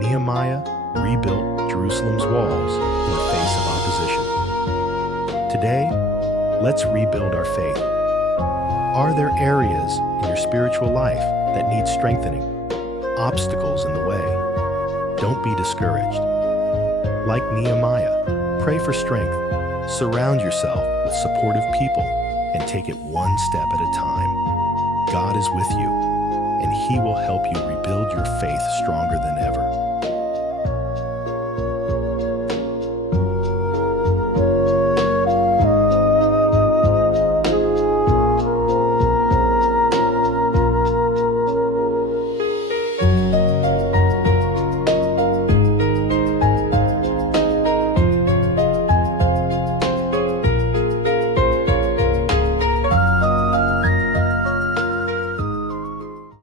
Nehemiah rebuilt Jerusalem's walls in the face of opposition. Today, let's rebuild our faith. Are there areas in your spiritual life that need strengthening? Obstacles in the way? Don't be discouraged. Like Nehemiah, pray for strength. Surround yourself with supportive people and take it one step at a time. God is with you, and He will help you rebuild your faith stronger than ever.